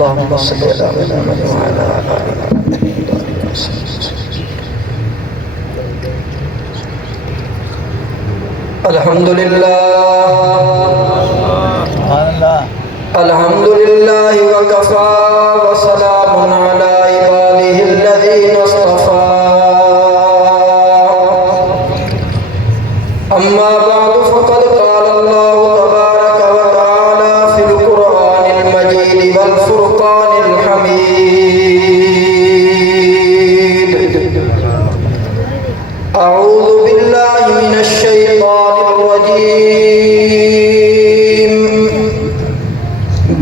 اللهم صل على محمد وعلى آل محمد. الحمد لله وكفى وسلام على عباده الذين اصطفى. أما بعد فقد قال الله تبارك وتعالى في القرآن المجيد والفرقان الحميد. أعوذ بالله من الشيطان الرجيم.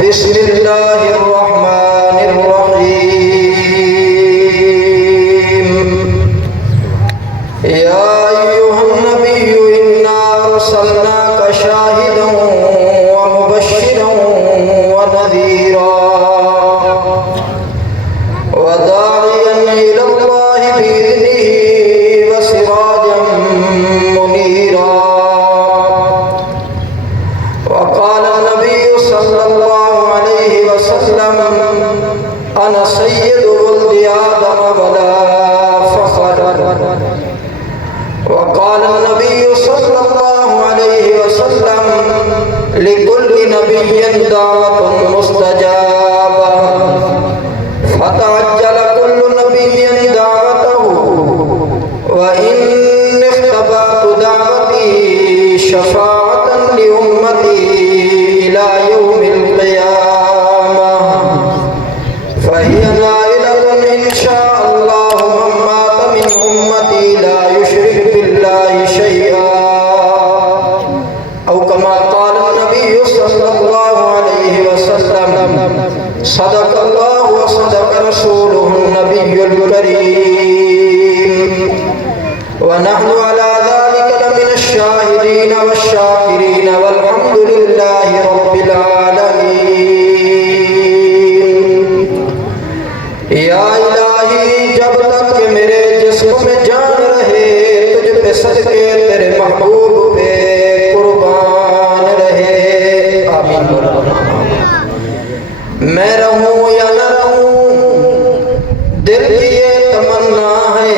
بسم الله الرحمن الرحيم. يا أيها النبي إنا أرسلناك شاهدا ومبشرا ونذيرا وداعيا إلى الله بإذنه وسراجا منيرا. وقال النبي صلى الله عليه وسلم أنا سيد ولد آدم ولا فخر. وقال النبي صلى الله عليه وسلم لكل نبي دعوة مستجابة فتعجل كل نبي دعوته وإن اختبأت دعوتي شفاعة لأمتي إلى يوم القيامة فهي نائلة إن شاء الله من مات من أمتي لا يشرك بالله شيئا أو كما قال النبي صلى الله عليه وسلم. صدق الله وصدق رسوله النبي الكريم ونحن على ذلك لمن الشاهدين والشاكرين والحمد لله رب العالمين. یا الہی جب تک میرے جسم میں جان رہے تجھ پہ صدقے تیرے محبوب پہ قربان رہے. آمین. میں رہوں یا نہ رہوں دل کی یہ تمنا ہے.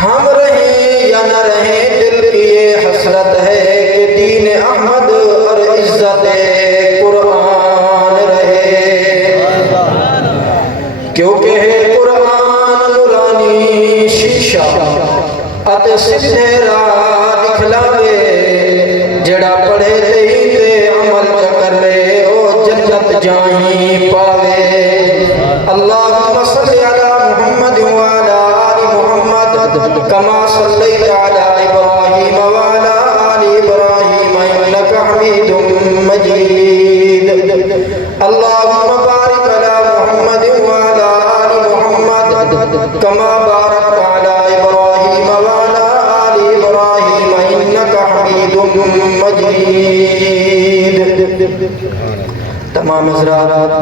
ہم رہیں یا نہ رہیں دل کی یہ حسرت ہے کہ دین احمد اور عزت قرآن رہے. کیونکہ ہے قرآن نورانی شیشہ اتے سدھے راہ دکھلاوے جڑا پڑھے تے عمل کرے او جنت جائیں پاوے. اللہم صلی علی محمد وعلی آل محمد کما صلیت علی ابراہیم وعلی آل ابراہیم انک حمید مجید. اللہم بارک علی محمد وعلی آل محمد کما بارکت علی ابراہیم وعلی آل ابراہیم انک حمید مجید. تمام حضرات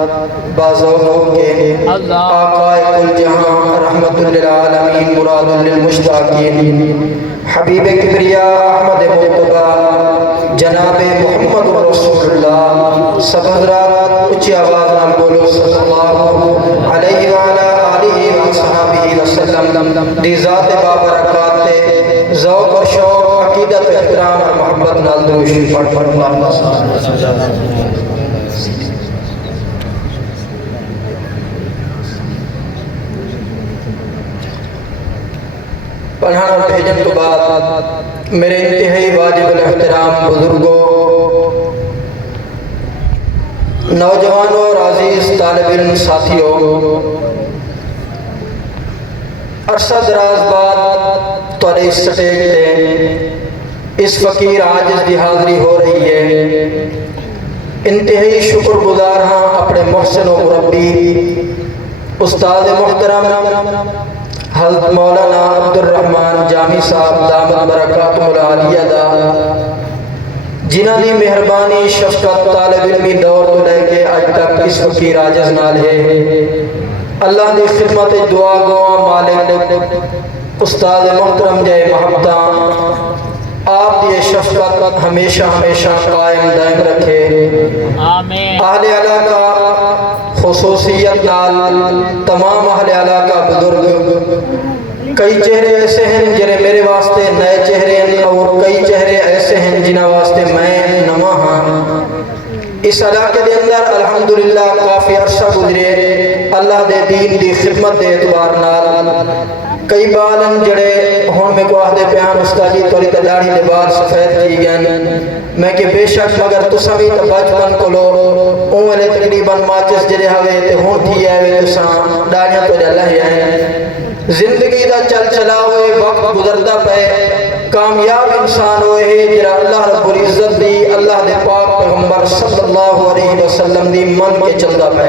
بازوں کے آقائے کل جہاں رحمت للعالمین مراد للمشتاقین حبیب کبریا احمد مجتبی جناب محمد رسول اللہ. سب حضرات اچھی آواز نام بولو صلی اللہ علیہ وآلہ آلہ وصحابہ وسلم. دی ذات بابرکات ذوق و شوق عقیدت احترام اور محبت نال درود شریف پڑھ اللہ. پڑھانا اور بھیجن کے بعد میرے انتہائی واجب الاحترام بزرگوں، نوجوانوں اور عزیز طالب علم ساتھیوں، عرصہ دراز بعد تھوڑے سٹیج تے اس فقیر عاجز کی حاضری ہو رہی ہے. انتہائی شکر گزار ہاں اپنے محسن و مربی استاد محترم حضرت مولانا عبد الرحمن جامی صاحب دامت برکاتہ العالیہ دا جنہاں دی مہربانی شفقت طالب علمی دور تو لے کے آج تک اس فقیر عاجز نال ہے. اللہ دی خدمت دعا گو مالک استاد محترم جائے محبتاں آپ دی شفقت ہمیشہ ہمیشہ قائم دائم رکھے. آمین. اہل علاقہ خصوصیت نال تمام اہل علاقہ بزرگ کئی چہرے ایسے ہیں جنہیں میرے واسطے نئے چہرے ہیں اور کئی چہرے ایسے ہیں جنہیں واسطے میں نواں ہاں اس علاقے دے اندر الحمدللہ کافی عرصہ گزرے اللہ دے دین دی خدمت دے اعتبار نال کئی بالن جڑے ہون میں کو آہدے پیان استادی توری تداڑی دے بار سفید کی گئن میں کہ بے شک مگر تساں بھی بچپن کو لو اون والے تقریباً ماچس جڑے ہوئے تے ہون تھی ہے تساں ڈاڑیاں تو اللہ ہی آئیں زندگی دا چل چلا ہوئے وقت گزرتا پہ کامیاب انسان ہوئے جرا اللہ رب العزت دی اللہ دے پاک پیغمبر صلی اللہ علیہ وسلم دی من کے چلتا پہ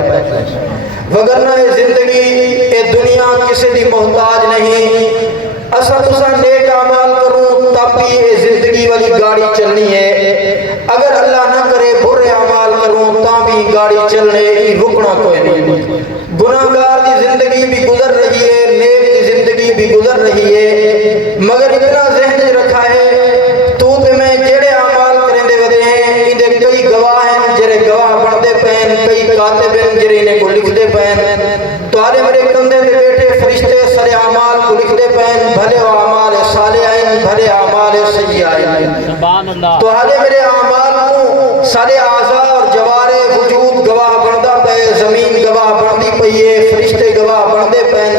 وگرنہ یہ زندگی اے دنیا کسی دی محتاج نہیں اسا تسا نیک اعمال کروں تب بھی یہ زندگی والی گاڑی چلنی ہے اگر اللہ نہ کرے برے اعمال کروں تب بھی گاڑی چلنے ہی رکنا کوئی نہیں گناہگار دی زندگی بھی گزر رہی ہے نیک دی زندگی بھی گزر رہی ہے مگر اتنا ذہن رکھا ہے تو میں جڑے اعمال کریں دے ودے ہیں اندے کئی گواہ ہیں جڑے گواہ بنتے پین کئی کاتب ہیں جڑے انہیں کو لکھ دے پین تو آلے میرے کندھے دے بیٹھے فرشتے سارے اعمال کو لکھ دے پین بھلے اعمال صالحین بھلے اعمال سیئین تو آلے میرے اعمال کو سارے اعضاء اور جوارے وجود گواہ بندا پے زمین گواہ بندی پئی ہے فرشتے گواہ بندے پین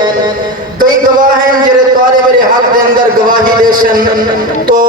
کئی گواہ ہیں جڑے تارے میرے حق دے اندر گواہی دے سن تو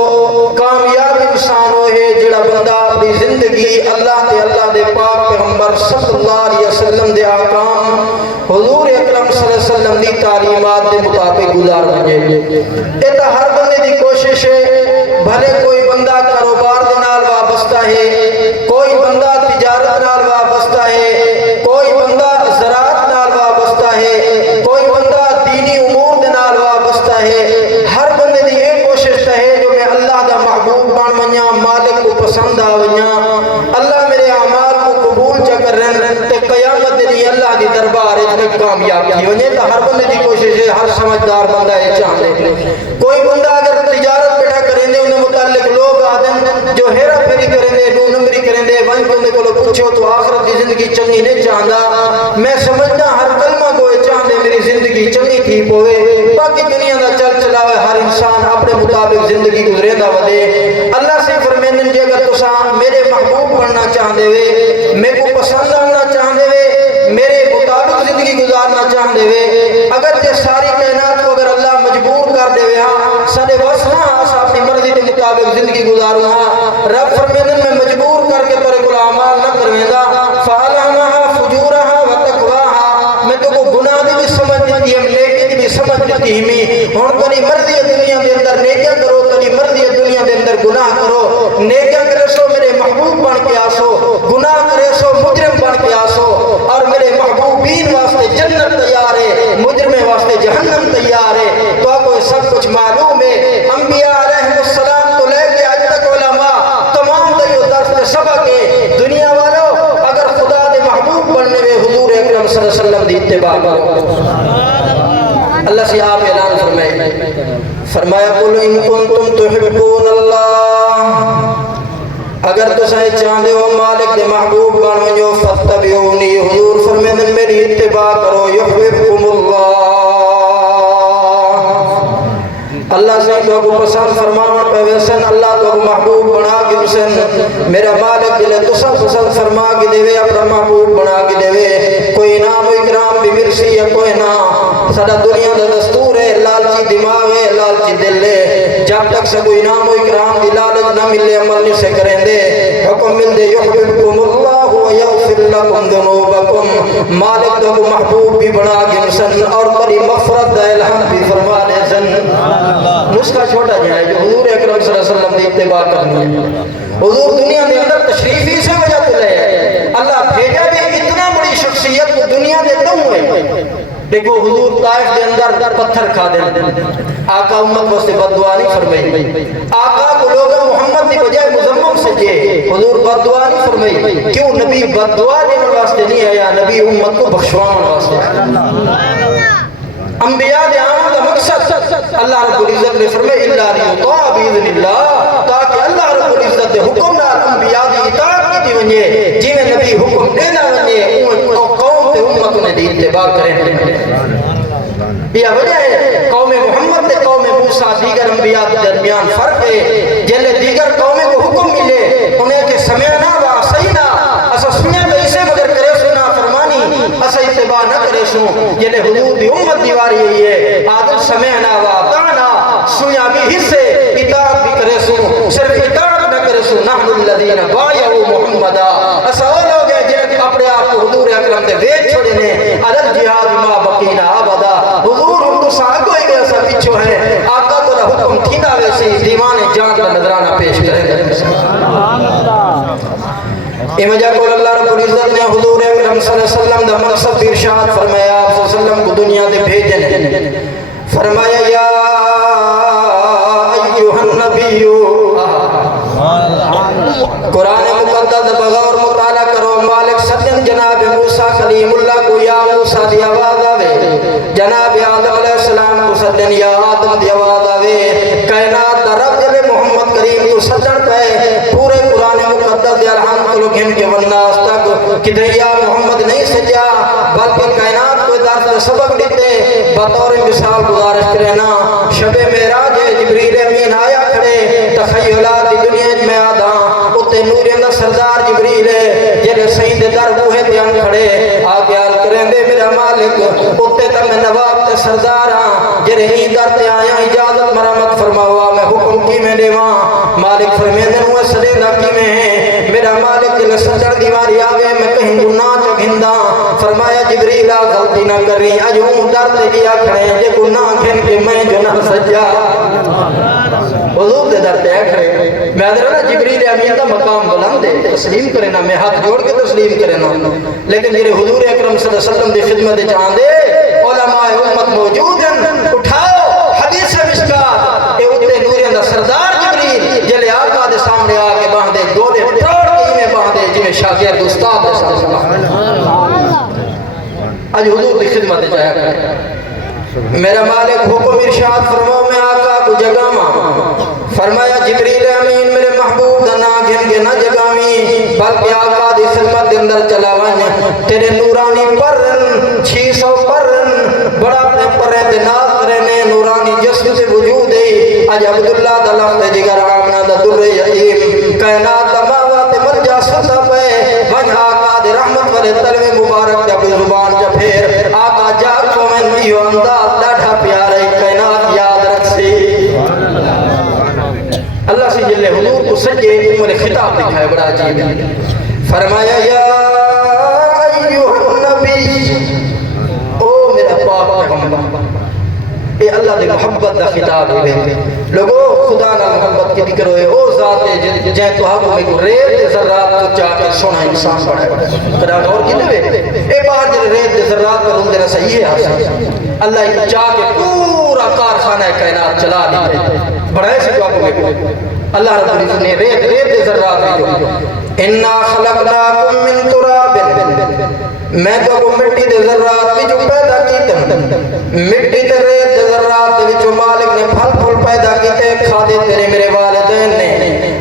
کامیاب انسان ہوئے جڑا بندہ اپنی زندگی اللہ دے پاک پیغمبر صلی اللہ علیہ وسلم دے احکام حضور اکرم صلی اللہ علیہ وسلم دی تعلیمات دے مطابق گزار بنے یہ تو ہر بندے دی کوشش ہے بھلے کوئی بندہ کاروبار دے نال وابستہ ہے کوئی بندہ تجارت نال وابستہ ہے کوئی بندہ زراعت نال وابستہ ہے کوئی بندہ دینی امور دے نال وابستہ ہے ہر بندے دی یہ کوشش ہے جو میں اللہ دا محبوب بن ونیاں مالک کو پسند آونیاں اللہ میرے اعمال کو قبول چا کر رہن تے قیامت دی اللہ دی دربار میں کامیاب کی ونیے تو ہر بندے دی کوشش ہے ہر سمجھدار بندہ یہ چاہتے کوئی بندہ اگر تجارت بیٹھا کریں دے انہیں متعلق لوگ آدم جو ہیرا پھیری کریں دے دو نمبری کریں دے ون بندے کو لوگ پوچھو تو آخرت دی زندگی چنگی نہیں چاہتا میں سمجھنا ہر کلمہ کو چاہتے میری زندگی چنگی ٹھیک ہوئے باقی دنیا دا چل چلا ہوئے ہر انسان اپنے مطابق زندگی گزرے دا ودے اللہ سے فرمینن جے اگر تسا میرے محبوب بننا چاہتے ہوئے میرے کو پسند آنا چاہتے ہوئے میرے مطابق زندگی گزارنا چاہتے ہوئے اگر جے ساری کائنات کو اگر اللہ مجبور کر دے ہاں سارے وسنا آسا اپنی مرضی کے مطابق زندگی گزاروں ہاں رب فرمینن میں مجبور کر کے تورے کو اعمال نہ کرویں دا فعلہمہا فجورہا وتقواہا میں تو کو گناہ دی بھی سمجھ دیتی ہے نیکی دی بھی سمجھ دیتی ہمیں ہون تری مرضی ہے دنیا دے اندر نیکیاں کرو تری مرضی ہے دنیا دے اندر گناہ کرو نیکیاں کرے سو میرے محبوب بن کے آسو گناہ کرے سو مجرم بن کے آسو اور میرے محبوبین واسطے جنت تیار ہے مجرم واسطے جہنم تیار ہے تو آپ کو سب کچھ معلوم ہے انبیاء علیہ السلام تو لے کے آج تک علماء تمام دیو درس سبق ہے دنیا والوں اگر خدا دے محبوب بننے میں حضور اکرم صلی اللہ علیہ وسلم دی اتباع کرو اللہ سے آپ اعلان فرمایا قل ان کنتم تحبون اللہ اگر تو سائے چاندے ہو مالک دے محبوب بنو جو فتبعونی حضور فرمائے میری اتباع کرو یحببکم اللہ سے تو کو پسند فرمانا پہ ویسن اللہ تو کو محبوب بنا کے ویسن میرا مالک دلے تو سب پسند فرما کے دے وے اپنا محبوب بنا کے دے وے کوئی انعام و اکرام بھی مرسی ہے کوئی نہ سارا دنیا دا دستور ہے لالچی دماغ ہے لالچی دل ہے جب تک سے کوئی انعام و اکرام دی لالچ نہ ملے عمل نہیں سے کریں دے حکم مل دے یحببکم اللہ و یغفر لکم ذنوبکم مالک تو کو محبوب بھی بنا کے ویسن اور بڑی مغفرت دا اعلان بھی فرما دے سن نسخہ چھوٹا جائے جو حضور اکرم صلی اللہ علیہ وسلم نے اتباع کرنی ہے حضور دنیا کے اندر تشریف ہی سے وجہ تو لے اللہ بھیجا بھی اتنا بڑی شخصیت کو دنیا دے دوں ہوئے دیکھو حضور طائف دے اندر پتھر کھا دیں آقا امت واسطے بددعا نہیں فرمائی آقا کو لوگ محمد کی بجائے مزمم سے جے حضور بددعا نہیں فرمائی کیوں نبی بددعا دینے واسطے نہیں آیا نبی امت کو بخشوان واسطے انبیاء دے آمد کا مقصد اللہ رب العزت نے فرمائے اللہ لیطاع باذن اللہ تاکہ اللہ رب العزت دے حکم نال انبیاء دی اطاعت کی ونجے جی میں نبی حکم دینا ونجے قوم تے نحن الذین بایعوا محمدا اسا وہ لوگ ہیں جنہیں اپنے آپ کو حضور اکرم تے ویچ چھوڑے نے علی الجہاد ما بقینا ابدا حضور ہم تو ساتھ کوئی بھی ایسا پیچھو ہے آقا تو حکم تھینا ویسی دیوان جان کا نظرانہ پیش کریں گے سبحان اللہ امجا کو اللہ رب العزت نے حضور اکرم صلی اللہ علیہ وسلم دا منصب ارشاد فرمایا آپ صلی اللہ علیہ وسلم کو دنیا دے بھیجنے فرمایا یا ایوہ النبی قرآن مقدس بغور مطالعہ کرو مالک سجن جناب موسیٰ کلیم اللہ کو یا موسیٰ دی آواز آوے جناب آدم علیہ السلام کو سجن یا آدم دی آواز آوے کائنات دا رب جب محمد کریم تو سجن پہ پورے قرآن مقدس دی الحمد کو گھن کے والناس تک کدھے یا محمد نہیں سجا بلکہ کائنات کو درد سبق دیتے بطور مثال گزارش کرنا شب معراج جبریل امین آیا کھڑے تخیلات دنیا میں آدھا اتے نوری اندر سردار جبریل جنہیں سید در بوہے دیان کھڑے آگے آل کریں دے میرا مالک اتے تم نواب تے سردار جنہیں ہی در تے آیا اجازت مرامت فرماوا میں حکم کی میں دے وہاں مالک فرمیدن ہوئے سلیدہ کی میں ہیں میرا مالک جنہیں سجر دیواری آوے میں کہیں گناہ چکھندہ فرمایا جبریل غلطی نہ کر رہی اج ہوں در تے گیا کھڑے جے گناہ کھن کے میں جنہ سجا حضور دے در تے کھڑے میں ادھر نا جبریل امین دا مقام بلند ہے تسلیم کرے نا میں ہاتھ جوڑ کے تسلیم کرے نا لیکن میرے حضور اکرم صلی اللہ علیہ وسلم دی خدمت چاہاں دے علماء امت موجود ہیں اٹھاؤ حدیث مشکات اے اتنے نوری اندر سردار جبریل جلے آقا دے سامنے آکے باندھے گولے پروڑ کی میں باندھے جنہیں شاگرد استاد دے سامنے آج حضور دی خدمت چاہیا کرے میرا مالک حکم ارشاد فرماؤ میں آقا کو جگاما فرمایا جبریل امین میرے محبوب دنا گھن کے نہ جگامی بلکہ آقا دی خدمت دے اندر چلاوائیں تیرے نورانی پرن 600 پرن بڑا اپنے پرن دے ناز کرنے نورانی جسم سے وجود ہے آج عبداللہ دا لفظ جگر آمنہ دا در یتیم کائنات دا ماوات مرجع ستا پہ ون آقا دی رحمت والے تلوے مبارک جب زبان جب پھر آقا جاگ کو من دیو انداز لاٹھا پیارے کائنات یاد رکھ سی اللہ سے جلے حضور کو سجے عمر خطاب دکھائے بڑا عجیب ہے فرمایا یا ایوہ النبی او میرا پاک پیغمبر اے اللہ دے محبت دا خطاب ہے لوگوں خدا نہ محبت کی ذکر ہوئے او ذات ہے جائے تو آپ میں کو ریت دے ذرات کو چاہ کے سونا انسان بڑھا ہے قرآن اور کی نوے اے باہر جلے ریت دے ذرات پر ہوں دینا صحیح ہے حاصل اللہ ایک چاہ کے پورا کارخانہ کائنات چلا دیتے بڑھائے سے جو آپ میں کو اللہ رب العزت نے ریت دے ذرات ہے اِنَّا خَلَقْنَاكُم مِّن تُرَابٍ میں تو کو مٹی دے ذرات بھی جو پیدا کیتے مٹی دے ریت دے ذرات بھی جو مالک نے پھل پھول پیدا کیتے کھادے تیرے میرے والدین نے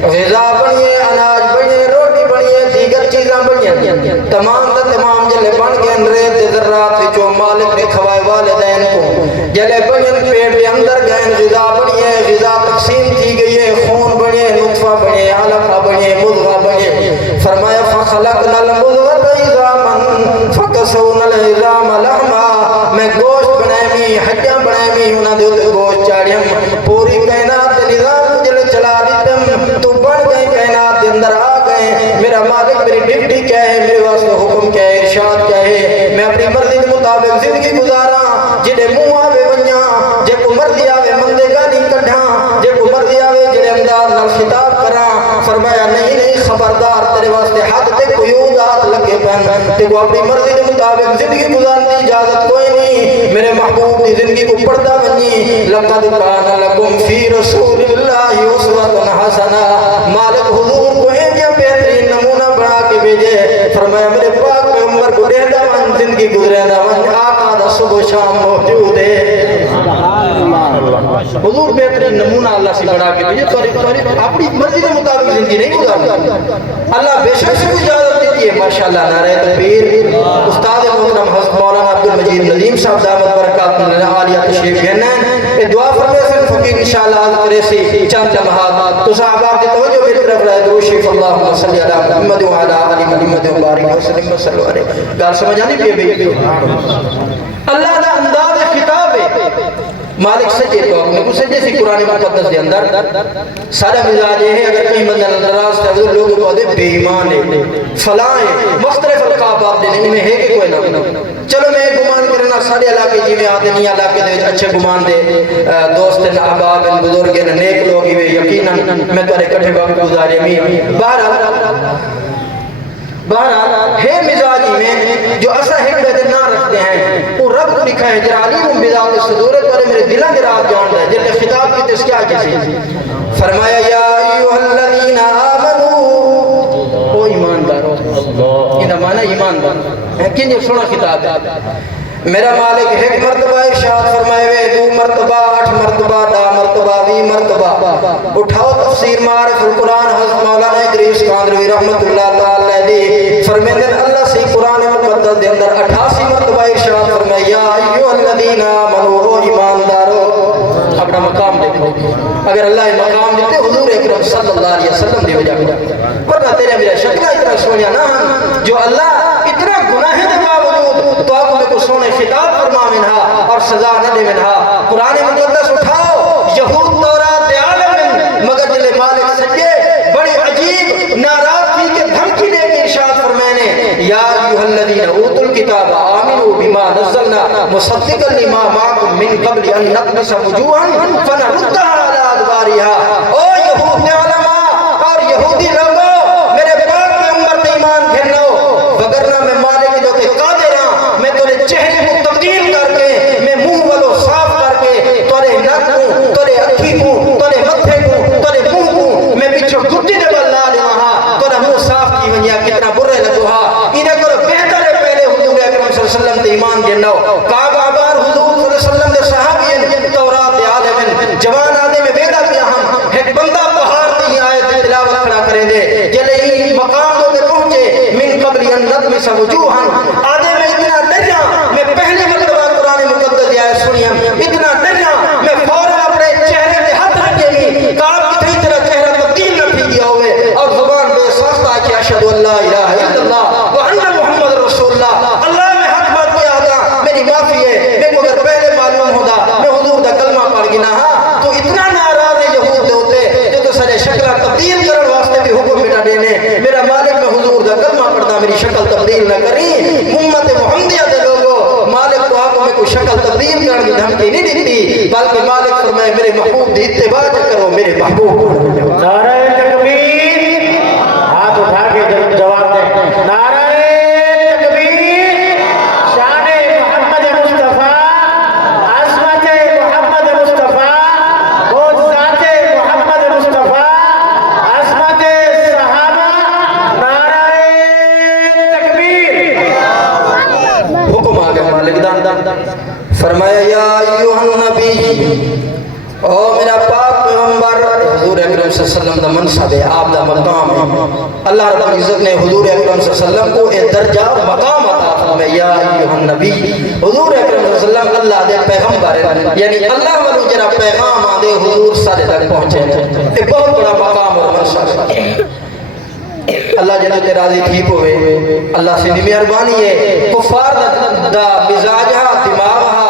غذا بنیے اناج بنیے روٹی بنیے دیگر چیزاں بنیے تمام دا تمام جلے بن گئے ریت دے ذرات بھی جو مالک نے کھوائے والدین کو جلے بنیے پیٹ دے اندر گئے غذا بنیے غذا تقسیم کی گئی ہے خون بنیے نطفہ بنیے علقہ بنیے مضغہ بنیے فرمایا فخلقنا المضغة عظاما فكسونا العظام لحما میں گوشت بنائمی ہڈیاں بنائمی انہاں دے گوشت چاڑیم پوری کائنات دے نظام جلے چلا دیتم تو بڑھ گئے کائنات دے اندر آ گئے میرا مالک میری ڈیوٹی کیا ہے میرے واسطے حکم کیا ہے ارشاد کیا ہے میں اپنی مرضی کے مطابق زندگی گزارا جنہیں منہ آوے بنیا جے کو مرضی آوے مندے گالی کڈھا جے کو مرضی آوے جنہیں انداز نال خطاب کرا فرمایا نہیں خبردار تیرے واسطے حد تے کوئی اودات لگے پہن تے کو اپنی مرضی کے مطابق زندگی گزارنے کی اجازت کوئی نہیں میرے محبوب کی زندگی کو پڑھتا بنی لقد کان لکم فی رسول اللہ اسوۃ حسنہ مالک حضور کو ایک بہترین نمونہ بنا کے بھیجے فرمایا میرے پاک پیغمبر کو دیکھتا من زندگی گزرنا من آقا دا صبح شام موجود ہے حضور بہترین نمونہ اللہ سے بڑھا کے بھیجے تو اپنی مرضی کے مطابق زندگی نہیں گزارتا اللہ بے شک سے اجازت دیتی ہے ماشاءاللہ نعرہ تکبیر استاد محترم حضرت مولانا عبد المجید ندیم صاحب دامت برکات عالیہ تشریف گئے دعا فرمائے سے فقیر انشاءاللہ حضرت کرے سی چند لمحات تو صحابہ کی توجہ میری طرف رہے درود شریف اللہم صلی علی محمد وعلی آل محمد وبارک وسلم وصلی اللہ علیہ گال سمجھ آنی پہ اللہ دا انداز خطاب ہے مالک سجے تو اپنے کو سجے سی قرآن مقدس دے اندر سارا مزاج ہے اگر کہیں بندہ ناراض ہے وہ لوگ فلائیں مختلف القاب آپ دینے ان میں ہے کہ کوئی نہ چلو میں گمان کرنا سارے علاقے جی میں آدھے نہیں علاقے دے اچھے گمان دے دوست احباب بزرگ نیک لوگ ہی یقیناً میں تارے کٹھے وقت گزارے میں بہرحال ہے مزاجی میں جو ایسا حکم بدن نہ رکھتے ہیں وہ رب کو لکھا ہے جر علیم بذات الصدور تارے میرے دلوں کے راز جان رہا ہے جلے خطاب کی تس کیا کسی فرمایا یا ایوہ الذین آمنوا او ایماندارو یہ معنی ایماندار کن جو سنا خطاب ہے میرا مالک ایک مرتبہ ارشاد فرمائے وے دو مرتبہ 8 مرتبہ 10 مرتبہ 20 مرتبہ اٹھاؤ تفسیر معارف القرآن حضرت مولانا ادریس کاندروی رحمت اللہ تعالی دی فرمیندن اللہ سے قرآن مقدس دے اندر 88 مرتبہ ارشاد فرمائے یا ایوہ الذین آمنوا ایماندارو اپنا مقام دیکھو اگر اللہ مقام دیتے حضور اکرم صلی اللہ علیہ وسلم دی وجہ ورنہ تیرے میرا شکلہ اتنا سونیا نہ جو اللہ اتنا گناہ دے باوجود تو آپ کو سونے خطاب فرما منہا اور سزا نہ دے منہا قرآن مقدس اٹھاؤ یہود تورات دے عالم مگر جلے مالک سجے بڑی عجیب ناراض تھی کہ دھمکی دے کے ارشاد فرمانے یا ایوہ الذین اوتوا الکتاب آمنوا بما نزلنا مصدقا لما معکم من قبل ان نطمس وجوہا فنردها علی ادبارها او یہود علماء اور یہودی لوگوں میرے پاک پیغمبر پہ ایمان پھر لو وگرنہ میں مالک جو کہ قادر ہاں میں تورے چہرے کو تبدیل کر کے میں منہ والو صاف کر کے تورے نک کو تورے اکھی کو تورے متھے کو تورے منہ کو میں پیچھو گھٹی دے بلا لے وہاں تورا منہ صاف کی ونیا کتنا برے لگو ہاں انہیں کرو بہتر ہے پہلے حضور اکرم صلی اللہ علیہ وسلم تے ایمان گنو کعب آبار حضور صلی اللہ علیہ وسلم دے صحابین تورات دے عالمین جوان آدھے میں بیدہ پیا ہم ایک بندہ پہاڑ تی آئے تلاوت کھڑا کریں دے جلے ہی مقام دے پہنچے من قبل ان نطمس وجوہا آدھے میں اتنا ڈریا میں پہلے مرتبہ قرآن مقدس دیا سنیا اتنا ڈریا میں فوراً اپنے چہرے پہ ہاتھ رکھے گی کعب کی تھی تیرا چہرہ تبدیل نہ پھی گیا ہوئے اور زبان بے ساختہ کہ اشہد اللہ الہ الا اللہ وان محمد رسول اللہ اللہ میں حق بات کیا آگا میری معافی ہے میں کو اگر پہلے معلوم ہوتا میں حضور دا کلمہ پڑھ گی نہ ہاں تو اتنا ناراض ہے یہود ہوتے جو تو سارے شکلہ تبدیل کرن واسطے بھی حکم بیٹا دینے میرا مالک میں حضور دا کلمہ پڑھتا میری شکل تبدیل نہ کری امت محمدیہ دے لوگوں مالک تو آپ میں کوئی شکل تبدیل کرنے کی دھمکی نہیں دیتی بلکہ مالک فرمائے میرے محبوب دی اتباع کرو میرے محبوب نعرہ تکبیر ہاتھ اٹھا کے جواب دیں نعرہ تکبیر شان محمد مصطفیٰ عظمت محمد مصطفیٰ معجزات محمد مصطفیٰ عظمت صحابہ نعرہ تکبیر حکم آگا مالک دان فرمایا یا ایوہ النبی او میرا پاک پیغمبر حضور اکرم صلی اللہ علیہ وسلم دا منصب ہے آپ دا مقام ہے اللہ رب العزت نے حضور اکرم صلی اللہ علیہ وسلم کو ایک درجہ مقام عطا فرمایا یا ایوہ النبی حضور اکرم صلی اللہ علیہ وسلم اللہ دے پیغمبر ہے یعنی اللہ والو جرا پیغام آدھے حضور سارے تک پہنچے ایک بہت بڑا مقام اور منصب ہے اللہ جنہ تے راضی ٹھیک ہوئے اللہ سے مہربانی ہے کفار دا مزاج ہا دماغ ہا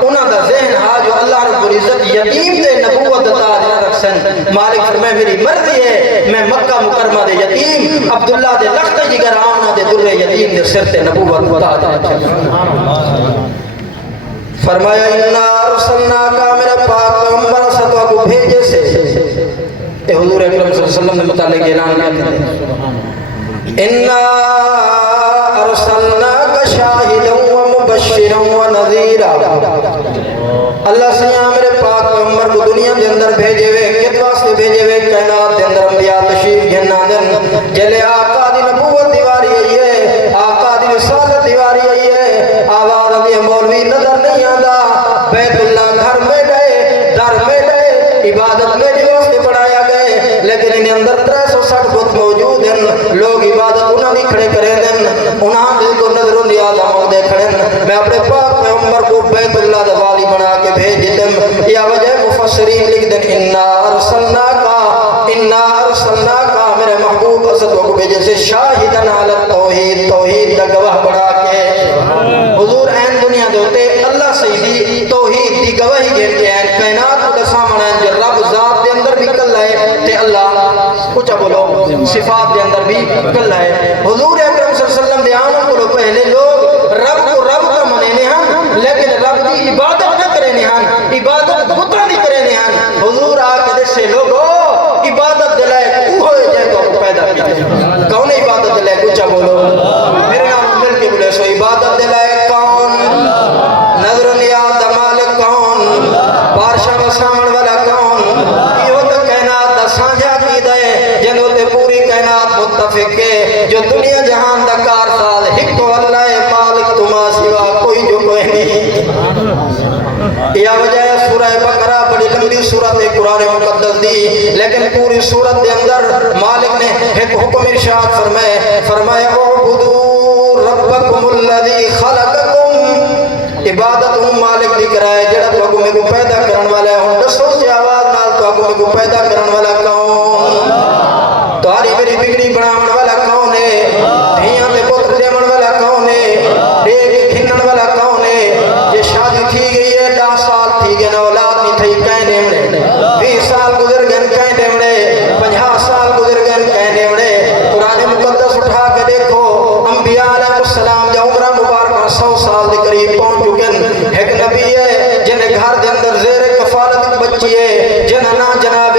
انہاں دا ذہن ہا جو اللہ رب العزت یتیم دے نبوت تاج نہ رکھسن مالک فرمائے میری مرضی ہے میں مکہ مکرمہ دے یتیم عبداللہ دے لخت جگر آمنہ دے در یتیم دے سر تے نبوت تاج رکھسن فرمایا انا ارسلنا کا میرا پاک پیغمبر ستوا کو بھیجے سے حضور اکرم صلی اللہ علیہ وسلم نے متعلق اعلان کیا تھا انا ارسلناک شاہدا و مبشرا و نذیرا اللہ سیاں میرے پاک پیغمبر کو دنیا کے اندر بھیجے ہوئے کت واسطے بھیجے ہوئے کائنات کے اندر انبیاء تشریف گھنا دن جلے آقا دی نبوت دیواری آئی ہے آقا دی رسالت دیواری آئی ہے آواز ابھی مولوی نظر نہیں آتا بیت اللہ گھر میں گئے در میں گئے عبادت میں بھی واسطے بڑھایا گئے لیکن انہیں اندر 360 بت موجود ہیں لوگ عبادت انہاں دی کھڑے کریں دن انہاں دل کو نظروں دیا داموں دے کھڑے میں اپنے پاک پیغمبر کو بیت اللہ دوالی بنا کے بھیج دیتم یا وجہ مفسرین لکھ دیں انا ارسلنا کا میرے محبوب اسد کو بھیجے سے شاہدن علی توحید توحید دا گواہ بڑھا کے حضور این دنیا دے ہوتے اللہ سیدی توحید دی گواہی گھر کے این کائنات کو دسامن ہے جو رب ذات دے اندر بھی کل ہے تے اللہ کچھ بولو صفات دے اندر بھی کل ہے حضور اکرم صلی اللہ علیہ وسلم دے آمن کو پہلے لوگ رب کو رب کا منینے ہیں لیکن رب دی عبادت نہ کرینے ہیں عبادت پترہ نہیں کرینے ہیں حضور آکے دے سے لوگو عبادت دلائے ہوئے جائے تو پیدا کیتے کون عبادت دلائے کچھ بولو میرے نام مل کے بولے سو عبادت دلائے کون نظر نیاز مالک کون بارشاہ و سامن والا کون یہ تو کائنات دا سانجھا کی دے جنہوں تے پوری کائنات متفق ہے جو دنیا جہان دا کار ساز ایک تو اللہ مالک تما سوا کوئی جو کوئی نہیں یا وجہ ہے سورہ بقرہ بڑی لمبی سورت قرآن مقدس دی لیکن پوری سورت دے اندر مالک نے ایک حکم ارشاد فرمایا اعبدوا ربکم الذی خلقکم عبادت مالک دی کرائے جڑا تو میں کو پیدا کرن والا ہے ہن دسو سے آواز نال تو میں کو پیدا کرن والا کون تاری میری بگڑی بناون والا کون ہے دھیاں تے پتر دیون والا کون ہے ڈیگ کھنن والا کون ہے یہ شادی تھی گئی ہے 10 سال تھی گئے اولاد نہیں تھی کہیں دیوڑے 20 سال گزر گئے کہیں دیوڑے 50 سال گزر گئے کہیں دیوڑے قرآن مقدس اٹھا کے دیکھو انبیاء علیہ السلام جا عمرہ مبارکہ 100 سال دے قریب پہنچ چکے ایک نبی ہے جنہیں گھر دے اندر زیر کفالت بچی ہے جنہ نا جناب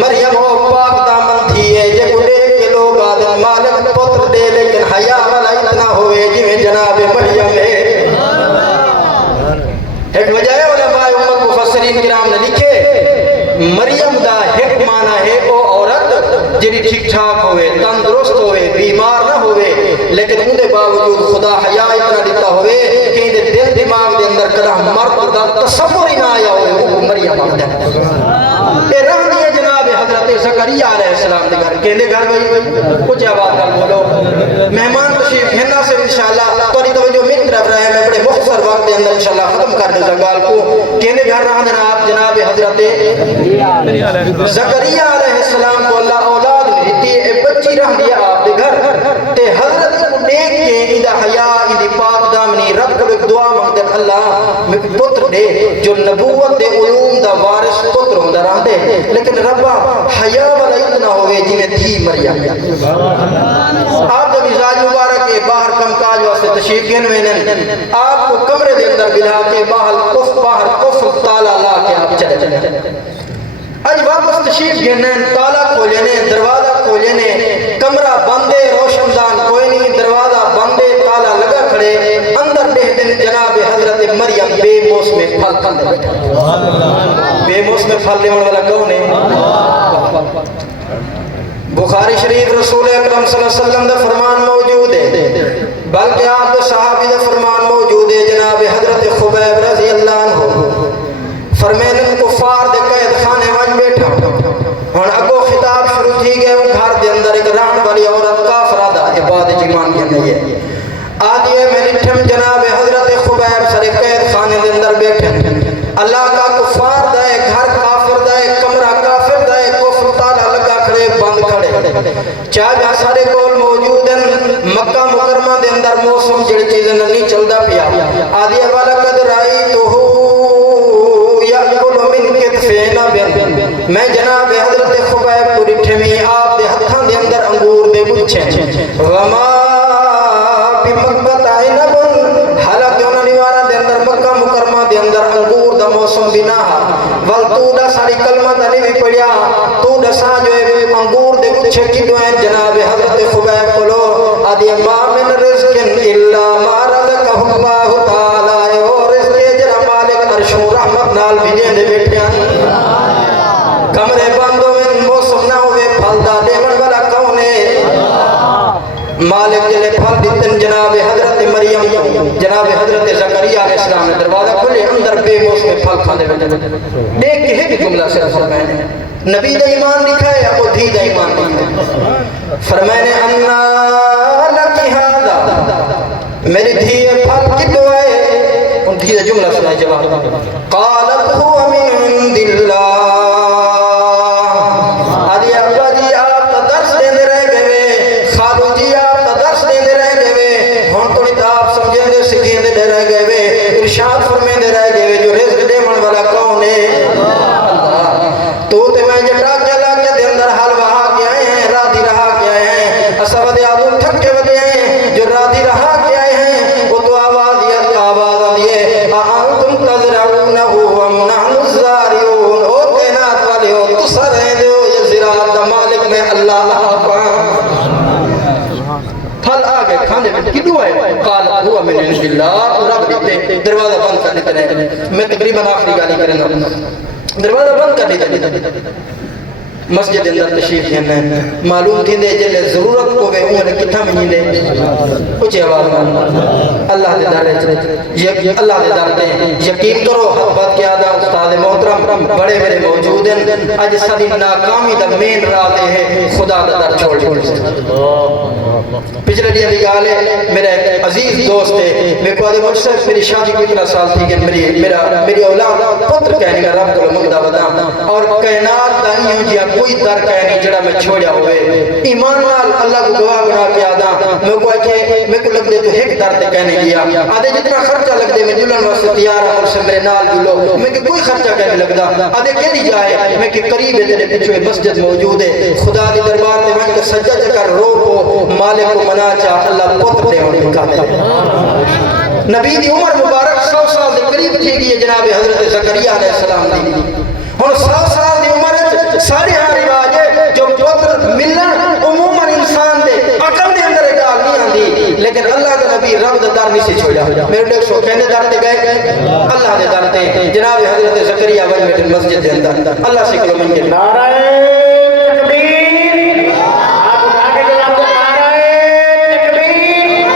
مریم ہو پاک دامن تھی ہے جے کو دیکھ کے لوگ آدم مالک پتر دے لیکن حیاء والا اتنا ہوئے جویں جناب مریم ہے ایک وجہ ہے علماء امت مفسرین کرام نے لکھے مریم دا ایک معنی ہے وہ عورت جنہی ٹھیک ٹھاک ہوئے تندرست ہوئے بیمار نہ ہوئے لیکن ان دے باوجود خدا حیاء اتنا دیتا ہوئے کہ ان دے دل دماغ دے اندر کدا مرد دا تصور ہی نہ آیا ہوئے وہ مریم آدھا اے رہ دیئے جناب حضرت زکریہ علیہ السلام دے گھر کہنے گھر بھئی کچھ آباد کر بولو مہمان تشریف ہنہ سے انشاءاللہ تو نہیں توجہ میری طرف رہے میں بڑے مختصر وقت دے اندر انشاءاللہ ختم کر دے زنگال کو کہنے گھر رہا دینا آپ جناب حضرت زکریہ علیہ السلام کو اللہ اولاد دیتی ہے بچی رہ دیا آپ دے گھر تے حضرت کو دیکھ کے اندہ حیاء اندہ پاک دامنی رب کو ایک دعا مانگتے اللہ میں پتر دے جو نبوت دے علوم دا وارث پتر ہوں دا رہ دے لیکن ربا حیاء والا اتنا ہوئے جی میں تھی مریم آپ جب مزاج مبارک کے باہر کم کاج واسطے تشریف گن میں آپ کو کمرے دے اندر بلا کے باہر کفر تالا لا کے آپ چلے آج واپس تشریف گھرنے تالا کھولنے دروازہ کھولنے کمرہ بندے روشندان کوئی نہیں دروازہ بندے تالا لگا کھڑے اندر دے دن جناب حضرت مریم بے موسم پھل کھلے بیٹھا بے موسم پھل لیون والا کون ہے بخاری شریف رسول اکرم صلی اللہ علیہ وسلم دا فرمان موجود ہے بلکہ آپ دا صحابی دا فرمان موجود ہے جناب حضرت خبیب رضی اللہ عنہ فرمینن کفار دے قید خانے وانج بیٹھا ہون اگو خطاب شروع تھی گئے ان گھر دے اندر ایک ران والی عورت کافرہ دا عباد جیمان کے نہیں ہے آدھی ہے میں نٹھم جناب حضرت خبیب سر قید خانے دے اندر بیٹھے اللہ کا کفار دا ہے گھر کافر دا ہے کمرہ کافر دا ہے کفر تالا لگا کھڑے بند کھڑے چاہ جہاں سارے کول موجود ہیں مکہ مکرمہ دے اندر موسم جڑی چیزیں نہیں چل دا پیا آدھی ہے والا قد رائی تو ہو میں جناب حضرت خبیب کو ڈٹھے میں آپ دے ہتھاں دے اندر انگور دے بچھے وما بمکبت آئینبن حالت انہوں نیوارا دے اندر مکہ مکرمہ دے اندر انگور دا موسم بنا ول تو دا ساری کلمہ دا نہیں بھی پڑیا تو دا سا جو ہے انگور دے بچھے کی دوئیں جناب حضرت خبیب کو لو آدھی ما من رزق الا ما رزقہ اللہ تعالی اور رزق جرہ مالک عرش و رحمت نال بھیجیں دے بیٹھے کمرے بندوں میں موسم نہ ہوئے پھل دا دیون والا کون ہے مالک جلے پھل دیتن جناب حضرت مریم جناب حضرت زکریہ علیہ السلام نے دروازہ کھولے اندر بے موسم پھل کھانے میں دیکھ کے ایک جملہ سے فرمائے نبی دا ایمان لکھا ہے ابو دھی دا ایمان لکھا ہے فرمائے انا لکی ہادا میری دھی پھل کی دعائے ان دھی دا جملہ سنائے جواب قالت ہوا من عند اللہ ارشاد فرمے دے رہ گئے جو رزق دیون والا کون ہے اللہ تو تے میں جٹا کے لا کے دے اندر حل وہا کے پھل آ گئے کھانے میں کدو آئے قال ہوا من عند اللہ رب دیتے دروازہ بند کر دیتے رہے میں تقریباً آخری گالی کرنا دروازہ بند کر دیتے مسجد اندر تشریف لینا ہے معلوم تھی دے جلے ضرورت کو بے عمر کتھا میں نہیں دے کچھ آواز میں اللہ دے دارے اللہ دے دارتے ہیں یقین کرو حق بات کیا دا استاد محترم بڑے بڑے موجود ہیں آج ساری ناکامی دا مین راہ دے ہے خدا دا در چھوڑ پچھلے دیا بھی گالے میرا ایک عزیز دوست ہے میں کو آدھے مجھ سے میری شادی کو اتنا سال تھی کہ میری اولاد پتر کہنے کا رب کو مقدہ بتا اور کائنات دائیوں جیا کوئی در کہنی جڑا میں چھوڑیا ہوئے ایمان نال اللہ کو دعا بنا کے آدھا میں کو آکے میں کو لگ دے تو ایک در تے کہنے گیا آدھے جتنا خرچہ لگ دے میں جلن واسطے تیار اور سے میرے نال جلو میں کہ کوئی خرچہ کہنے لگ دا آدھے کہہ دی جائے میں کہ قریب ہے تیرے پچھوے مسجد موجود ہے خدا دی دربار تے وہاں کہ سجد کر رو کو مالک کو منا چاہ اللہ پتر دے ہونے کا دے نبی دی عمر مبارک 100 سال دے قریب تھی گئی جناب حضرت زکریا علیہ السلام دی اور 100 سال دی عمر سارے ہاں رواج ہے جو پتر ملن عموماً انسان دے عقل دے اندر ڈال نہیں آندی لیکن اللہ کا نبی رب دا دار نہیں سے چھوڑا میرے لوگ سو کہنے دار دے گئے اللہ دے دار دے جناب حضرت زکریا وجہ مسجد دے اندر اللہ سے کلو من کے نعرہ تکبیر آپ اٹھا کے جواب دیں نعرہ تکبیر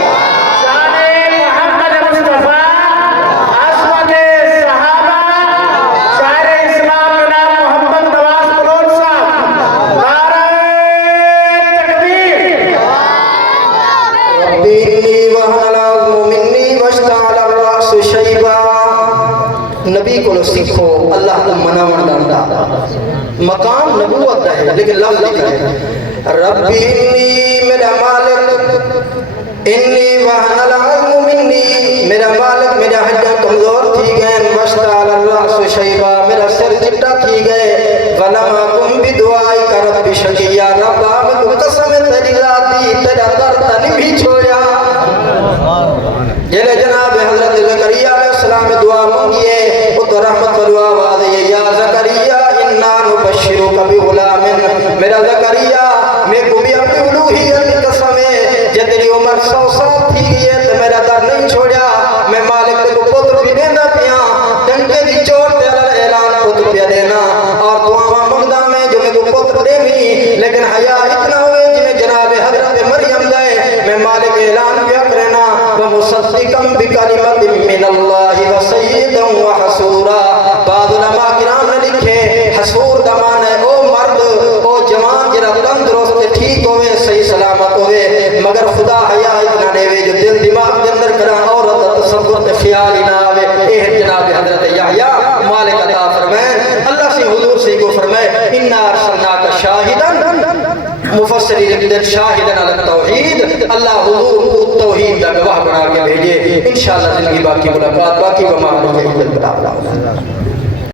شان محمد مصطفیٰ عصمت صحابہ شاعر اسلام جناب محمد نواز قرون صاحب نعرہ تکبیر ربی انی وہن العظم منی واشتعل الرأس شیبا نبی کو سیکھو اللہ کو مناون ڈالتا مقام نبوت ہے لیکن لفظ لکھا ہے ربی انی میرا مالک انی وہن العظم منی میرا مالک میرا ہڈا کمزور تھی گئے واشتعل الرأس شیبا میرا سر چٹا تھی گئے ولم اکن بدعائی کا رب شقیا رب آمد قسم تیری ذاتی تیرا درد نہیں بھی چھوڑیا جلے جناب حضرت زکریا علیہ السلام دعا مانگیے تو رحمت والوا وعدے یا زکریا انا نبشرک بغلام میرا زکریا میں کو بھی اپنی الوہیت کی قسم ہے جے تیری عمر 100 سال تھی گئی ہے تو میرا در نہیں چھوڑیا میں مالک کو پتر بھی دینا پیا ڈنکے دی چوٹ تے اعلان پتر پیا دینا اور دعا مانگدا میں جو میں کو پتر دے بھی لیکن حیا اتنا ہوئے جنہیں جناب حضرت مریم دے میں مالک اعلان پیا کرنا ومصدقا بکلمت من اللہ وسیدا وحسورا بعض علماء کرام نے لکھے حسور دا معنی ہے او مرد او جوان جرا تندرست ٹھیک ہوئے صحیح سلامت ہوئے مگر خدا حیا اتنا دے جو دل دماغ کے اندر کرا عورت تصور تے خیال ہی نہ آوے اے جناب حضرت یحییٰ مالک عطا فرمائے اللہ سے حضور سے کو فرمائے انا ارسلناک شاہدا مفسری لکھتے شاہدن علی التوحید اللہ حضور کو توحید کا گواہ بنا کے بھیجے انشاءاللہ زندگی باقی ملاقات باقی وما علیہ السلام